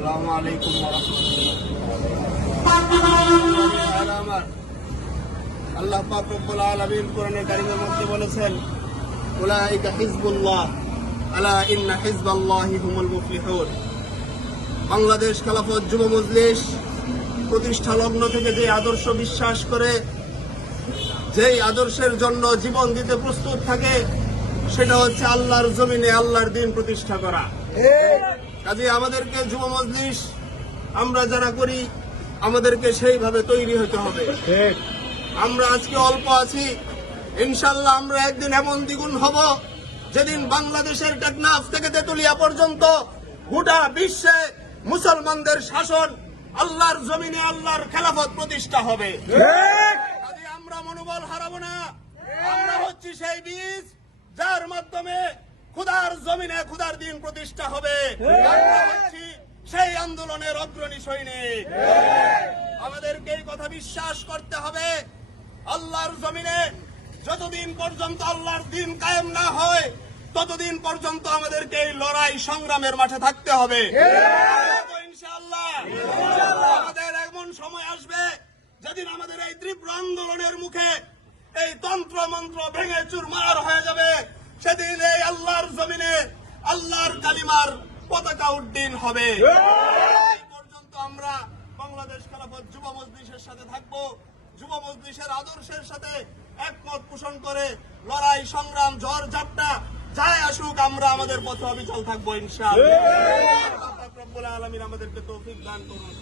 আসসালামু আলাইকুম ওয়া রাহমাতুল্লাহ। আল্লাহ পাক রব্বুল আলামিন কোরআনে কারীমের মধ্যে বলেছেন, উলাইকা হিজবুল্লাহ আলা ইন্না হিজবাল্লাহি হুমুল মুফলিহুন। বাংলাদেশ খেলাফত যুব মজলিস প্রতিষ্ঠা লগ্ন থেকে যে আদর্শ বিশ্বাস করে, যেই আদর্শের জন্য জীবন দিতে প্রস্তুত থাকে, সেটা হচ্ছে আল্লাহর জমিনে আল্লাহর দ্বীন প্রতিষ্ঠা করা। কাজে আমাদেরকে যুব মজলিস আমরা যারা করি, আমাদেরকে সেইভাবে তৈরি হতে হবে। আমরা আজকে অল্প আছি, ইনশাল্লাহ আমরা একদিন এমন দ্বিগুণ হব যেদিন বাংলাদেশের টেকনাফ থেকে তেতুলিয়া পর্যন্ত গোটা বিশ্বে মুসলমানদের শাসন, আল্লাহর জমিনে আল্লাহর খেলাফত প্রতিষ্ঠা হবে। কাজে আমরা মনোবল হারাবো না। আমরা হচ্ছি সেই বীজ যার মাধ্যমে খুদার জমিনে খুদার দিন প্রতিষ্ঠা হবে। আমরা হচ্ছি সেই আন্দোলনের অগ্রণী সৈনিক। আমাদেরকে এই কথা বিশ্বাস করতে হবে, আল্লাহর জমিনে যতদিন পর্যন্ত আল্লাহর দিন কায়েম না হয়, ততদিন পর্যন্ত আমাদেরকে এই লড়াই সংগ্রামের মাঠে থাকতে হবে। ইনশাআল্লাহ আমাদের এমন সময় আসবে যেদিন আমাদের এই তীব্র আন্দোলনের মুখে এই তন্ত্র মন্ত্র ভেঙে চুরমার হয়ে যাবে। সেদিন এই আল্লাহর জমিনে আল্লাহর কালিমার পতাকা উড্ডীন হবে। এই পর্যন্ত আমরা বাংলাদেশ খেলাফত যুব মজলিসের সাথে থাকবো, যুব মজলিসের আদর্শের সাথে একমত পোষণ করে লড়াই সংগ্রাম ঝড় ঝাপটা যাই আসুক, আমরা আমাদের পথে অবিচল থাকবো ইনশাআল্লাহ। আল্লাহ পাক রব্বুল আলামিন আমাদেরকে তৌফিক দান করুন।